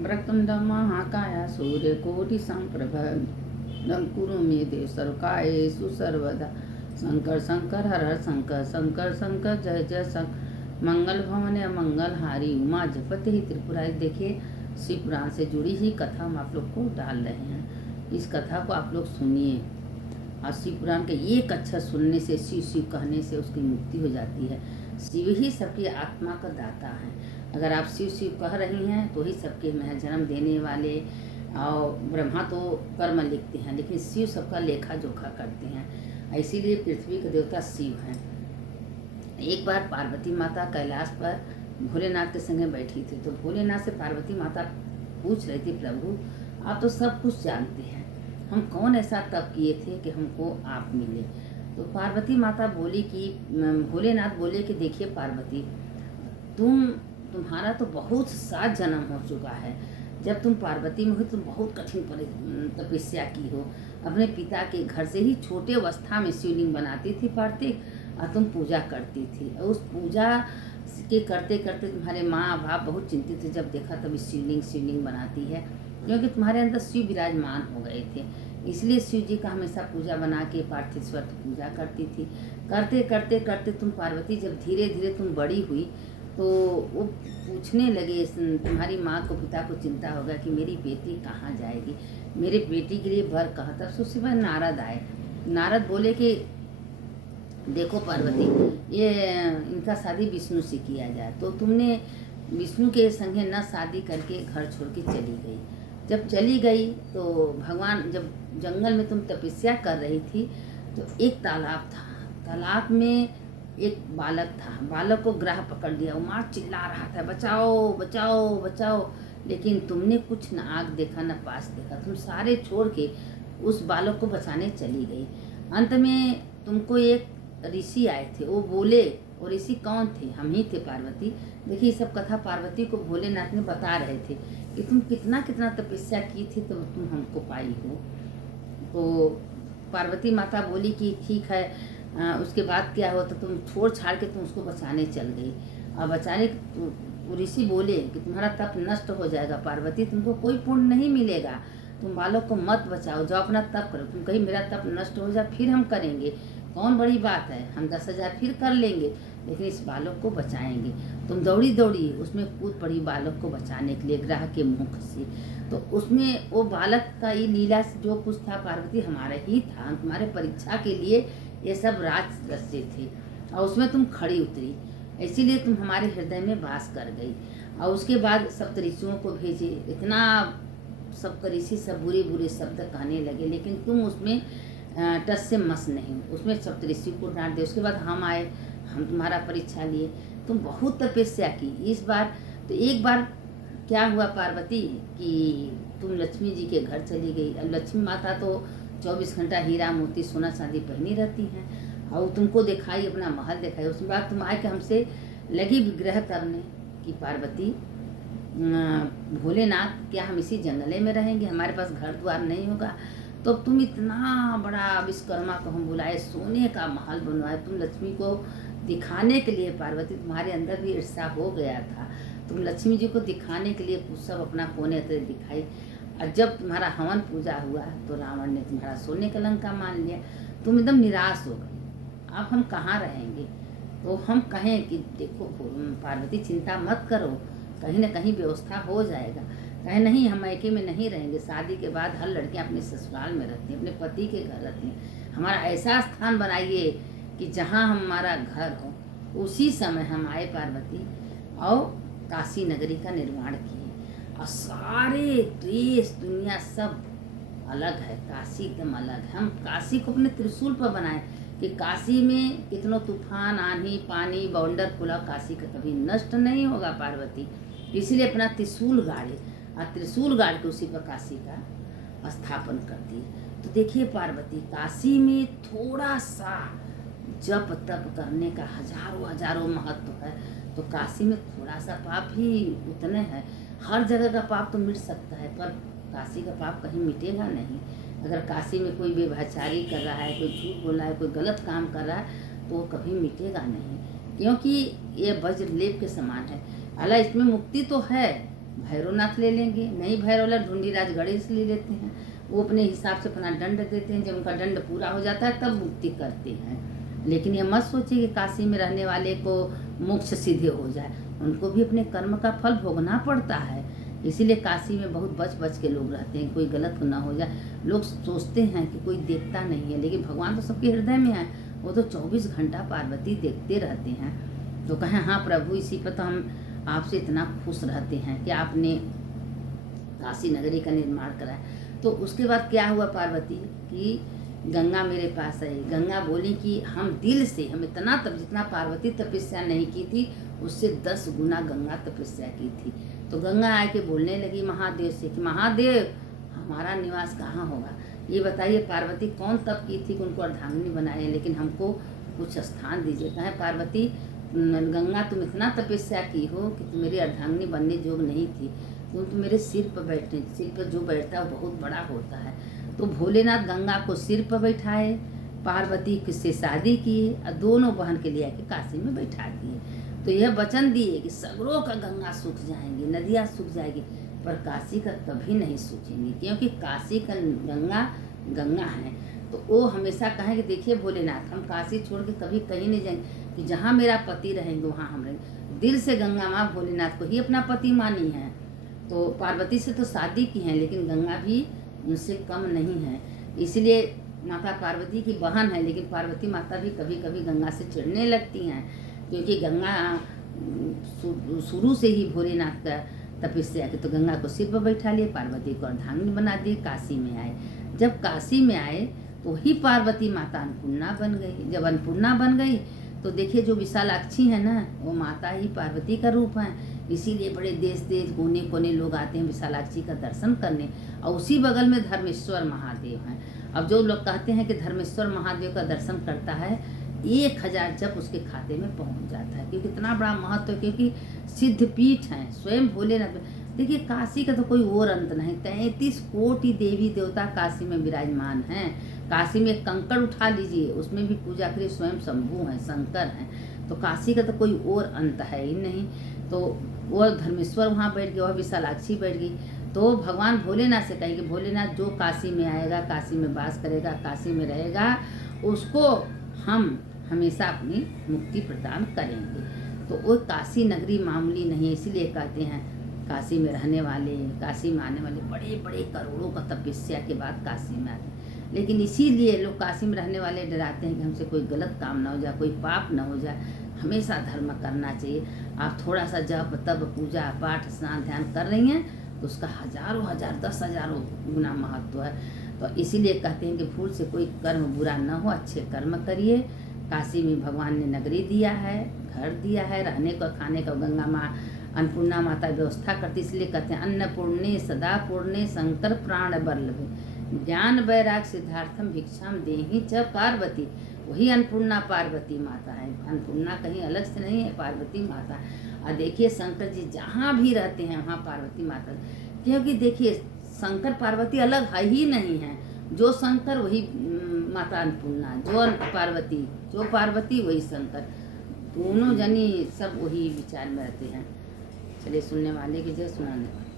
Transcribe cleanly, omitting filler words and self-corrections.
वक्रतुंड महाकाय सूर्यकोटि संप्रभ कुरु मे देव सर्वकायेषु सर्वदा शंकर शंकर हर हर शंकर शंकर शंकर जय जय शंकर मंगल भवन मंगल हारी उमा जपति ही त्रिपुरारी। देखिए शिव पुराण से जुड़ी ही कथा हम आप लोग को डाल रहे हैं। इस कथा को आप लोग सुनिए और शिव पुराण के एक अक्षर सुनने से, शिव शिव कहने से उसकी मुक्ति हो जाती है। शिव ही सबकी आत्मा का दाता है। अगर आप शिव शिव कह रही हैं तो ही सबके में जन्म देने वाले। और ब्रह्मा तो कर्म लिखते हैं, लेकिन शिव सबका लेखा जोखा करते हैं। इसीलिए पृथ्वी के देवता शिव हैं। एक बार पार्वती माता कैलाश पर भोलेनाथ के संगे बैठी थी, तो भोलेनाथ से पार्वती माता पूछ रही थी, प्रभु आप तो सब कुछ जानते हैं, हम कौन ऐसा तप किए थे कि हमको आप मिले। तो पार्वती माता बोली कि भोलेनाथ बोले कि देखिए पार्वती, तुम्हारा तो बहुत सा जन्म हो चुका है। जब तुम पार्वती में हुई तुम बहुत कठिन तपस्या की हो। अपने पिता के घर से ही छोटे अवस्था में शिवलिंग बनाती थी पार्वती, और तुम पूजा करती थी। और उस पूजा के करते करते तुम्हारे माँ बाप बहुत चिंतित थे, जब देखा तब शिवलिंग बनाती है, क्योंकि तुम्हारे अंदर शिव विराजमान हो गए थे। इसलिए शिव जी का हमेशा पूजा बना के पार्थिव पूजा करती थी। करते करते करते तुम पार्वती जब धीरे धीरे तुम बड़ी हुई, तो वो पूछने लगे, तुम्हारी माँ को पिता को चिंता होगा कि मेरी बेटी कहाँ जाएगी, मेरे बेटी के लिए वर कहाँ। तब उसके बाद नारद आए। नारद बोले कि देखो पार्वती, ये इनका शादी विष्णु से किया जाए। तो तुमने विष्णु के संगे न शादी करके घर छोड़ के चली गई। जब चली गई तो भगवान, जब जंगल में तुम तपस्या कर रही थी, तो एक तालाब था। तालाब में एक बालक था। बालक को ग्रह पकड़ लिया। वो माँ चिल्ला रहा था, बचाओ बचाओ बचाओ। लेकिन तुमने कुछ न आग देखा न पास देखा, तुम सारे छोड़ के उस बालक को बचाने चली गई। अंत में तुमको एक ऋषि आए थे, वो बोले, और ऋषि कौन थे? हम ही थे पार्वती। देखिए सब कथा पार्वती को भोलेनाथ ने बता रहे थे कि तुम कितना कितना तपस्या की थी तो तुम हमको पाई हो। तो पार्वती माता बोली कि ठीक है। उसके बाद क्या हुआ, तो तुम छोड़ छाड़ के तुम उसको बचाने चल गई। और बचाने ऋषि बोले कि तुम्हारा तप नष्ट हो जाएगा पार्वती, तुमको कोई पुण्य नहीं मिलेगा, तुम बालक को मत बचाओ, जाओ अपना तप करो। तुम कहीं मेरा तप नष्ट हो जाए फिर हम करेंगे, कौन बड़ी बात है, हम 10,000 फिर कर लेंगे, लेकिन इस बालक को बचाएंगे। तुम दौड़ी दौड़ी उसमें कूद पड़ी बालक को बचाने के लिए ग्रह के मुख से। तो उसमें वो बालक का ये लीला जो कुछ था पार्वती हमारा ही था। तुम्हारे परीक्षा के लिए ये सब राज रचे थे, और उसमें तुम खड़ी उतरी, इसीलिए तुम हमारे हृदय में वास कर गई। और उसके बाद सप्तऋषियों को भेजे। इतना सप्तऋषि सब बुरे बुरे शब्द कहने लगे, लेकिन तुम उसमें टस से मस नहीं। उसमें सप्तऋषि को डांट दे। उसके बाद हम आए, हम तुम्हारा परीक्षा लिए, तुम बहुत तपस्या की। इस बार तो एक बार क्या हुआ पार्वती कि तुम लक्ष्मी जी के घर चली गई। अब लक्ष्मी माता तो 24 घंटा हीरा मोती सोना चांदी पहनी रहती हैं, और तुमको दिखाई, अपना महल दिखाई। उसके बाद तुम आए कि हमसे लगी विग्रह करने कि पार्वती भोलेनाथ, क्या हम इसी जंगले में रहेंगे, हमारे पास घर द्वार नहीं होगा। तो तुम इतना बड़ा विश्वकर्मा को हम बुलाए, सोने का महल बनवाए। तुम लक्ष्मी को दिखाने के लिए पार्वती, तुम्हारे अंदर भी ईर्ष्या हो गया था, तुम लक्ष्मी जी को दिखाने के लिए सब अपना कोने तरह दिखाई। और जब तुम्हारा हवन पूजा हुआ तो रावण ने तुम्हारा सोने का लंका मान लिया। तुम एकदम निराश हो गई। अब हम कहाँ रहेंगे? तो हम कहें कि देखो पार्वती चिंता मत करो, कहीं ना कहीं व्यवस्था हो जाएगा। कहे नहीं, हम मायके में नहीं रहेंगे। शादी के बाद हर लड़कियां अपने ससुराल में रहती हैं, अपने पति के घर रहती हैं। हमारा ऐसा स्थान बनाइए कि जहाँ हमारा घर हो। उसी समय हम आए पार्वती, और काशी नगरी का निर्माण किए। और सारे देश दुनिया सब अलग है, काशी एकदम अलग है। हम काशी को अपने त्रिशूल पर बनाए कि काशी में कितनों तूफान आंधी पानी बवंडर खुला, काशी का कभी नष्ट नहीं होगा पार्वती। इसलिए अपना त्रिशूल गाड़े, और त्रिशूल गाड़ के उसी पर काशी का स्थापन करती है। तो देखिए पार्वती, काशी में थोड़ा सा जप तप करने का हजारों हजारों महत्व है, तो काशी में थोड़ा सा पाप ही उतने हैं। हर जगह का पाप तो मिट सकता है, पर काशी का पाप कहीं मिटेगा नहीं। अगर काशी में कोई व्यभिचारी कर रहा है, कोई झूठ बोल रहा है, कोई गलत काम कर रहा है, तो वो कभी मिटेगा नहीं, क्योंकि ये वज्र लेप के समान है। अला इसमें मुक्ति तो है, भैरवनाथ ले लेंगे, नहीं भैरवनाथ ढूंढीराज गणेश ले लेते हैं। वो अपने हिसाब से अपना दंड देते हैं, जब उनका दंड पूरा हो जाता है तब मुक्ति करते हैं। लेकिन ये मत सोचिए कि काशी में रहने वाले को मोक्ष सीधे हो जाए, उनको भी अपने कर्म का फल भोगना पड़ता है। इसीलिए काशी में बहुत बच बच के लोग रहते हैं, कोई गलत ना हो जाए। लोग सोचते हैं कि कोई देखता नहीं है, लेकिन भगवान तो सबके हृदय में है, वो तो 24 घंटा पार्वती देखते रहते हैं। तो कहें हाँ प्रभु, इसी पर तो हम आपसे इतना खुश रहते हैं कि आपने काशी नगरी का निर्माण करा है। तो उसके बाद क्या हुआ पार्वती कि गंगा मेरे पास आई। गंगा बोली कि हम दिल से, हम इतना तब जितना पार्वती तपस्या नहीं की थी उससे 10 गुना गंगा तपस्या की थी। तो गंगा आके बोलने लगी महादेव से कि महादेव, हमारा निवास कहाँ होगा, ये बताइए। पार्वती कौन तप की थी कि उनको अर्धांगिनी बनाए, लेकिन हमको कुछ स्थान दीजिए। कहें पार्वती गंगा, तुम इतना तपस्या की हो कि तुम मेरी अर्धांगिनी बनने योग्य नहीं थी, तुम तो मेरे सिर पर बैठने, सिर पर जो बैठता है वो बहुत बड़ा होता है। तो भोलेनाथ गंगा को सिर पर बैठाए, पार्वती से शादी किए और दोनों बहन के लिए आके काशी में बैठा दिए। तो यह वचन दिए कि सगरों का गंगा सूख जाएंगी, नदियाँ सूख जाएगी, पर काशी का कभी नहीं सूखेंगी, क्योंकि काशी का गंगा गंगा है। तो वो हमेशा कहें कि देखिए भोलेनाथ, हम काशी छोड़ के कभी कहीं नहीं जाएंगे, कि जहाँ मेरा पति रहेंगे वहाँ हम रहेंगे। दिल से गंगा माँ भोलेनाथ को ही अपना पति मानी है। तो पार्वती से तो शादी की है, लेकिन गंगा भी उनसे कम नहीं है। इसलिए माता पार्वती की बहन है, लेकिन पार्वती माता भी कभी कभी गंगा से चिढ़ने लगती हैं, क्योंकि गंगा शुरू से ही भोलेनाथ का तपस्या की। तो गंगा को सिर पर बैठा लिए, पार्वती को अर्धांगिनी बना दिए, काशी में आए। जब काशी में आए तो ही पार्वती माता अन्नपूर्णा बन गई। जब अन्नपूर्णा बन गई तो देखिए जो विशालाक्षी है ना, वो माता ही पार्वती का रूप है। इसीलिए बड़े देश देश कोने कोने लोग आते हैं विशालाक्षी का दर्शन करने। और उसी बगल में धर्मेश्वर महादेव हैं। अब जो लोग कहते हैं कि धर्मेश्वर महादेव का दर्शन करता है 1000 जप उसके खाते में पहुंच जाता है, क्योंकि इतना बड़ा महत्व है, क्योंकि सिद्ध पीठ है स्वयं भोलेनाथ। देखिए काशी का तो कोई और अंत नहीं, 33 कोटि देवी देवता काशी में विराजमान हैं। काशी में कंकड़ उठा लीजिए, उसमें भी पूजा करिए, स्वयं शंभु हैं, शंकर हैं। तो काशी का तो कोई और अंत है ही नहीं। तो वो धर्मेश्वर वहाँ बैठ गए, वह विशालाक्षी बैठ गई। तो भगवान भोलेनाथ से कहे कि भोलेनाथ जो काशी में आएगा, काशी में वास करेगा, काशी में रहेगा, उसको हम हमेशा अपनी मुक्ति प्रदान करेंगे। तो वो काशी नगरी मामूली नहीं है, इसीलिए कहते हैं काशी में रहने वाले, काशी में आने वाले बड़े बड़े करोड़ों का तपस्या के बाद काशी में आते हैं। लेकिन इसीलिए लोग काशी में रहने वाले डराते हैं कि हमसे कोई गलत काम ना हो जाए, कोई पाप ना हो जाए। हमेशा धर्म करना चाहिए। आप थोड़ा सा जप तप पूजा पाठ स्नान ध्यान कर रही हैं तो उसका हजारों हजार 10,000 गुना महत्व है। तो इसीलिए कहते हैं कि भूल से कोई कर्म बुरा न हो, अच्छे कर्म करिए। काशी में भगवान ने नगरी दिया है, घर दिया है, रहने का खाने का गंगा माँ अन्नपूर्णा माता व्यवस्था करती, इसलिए कहते हैं अन्नपूर्णे सदा पूर्णे शंकर प्राण बल्लभे ज्ञान वैराग सिद्धार्थम भिक्षाम देहि च पार्वती। वही अन्नपूर्णा पार्वती माता है, अन्नपूर्णा कहीं अलग से नहीं है, पार्वती माता। और देखिए शंकर जी जहाँ भी रहते हैं वहाँ पार्वती माता, क्योंकि देखिए शंकर पार्वती अलग है ही नहीं है। जो शंकर वही माता अन्नपूर्णा, जो पार्वती वही शंकर, दोनों जनी सब वही विचार में रहते हैं। चलिए सुनने वाले की जय, सुनाने वाले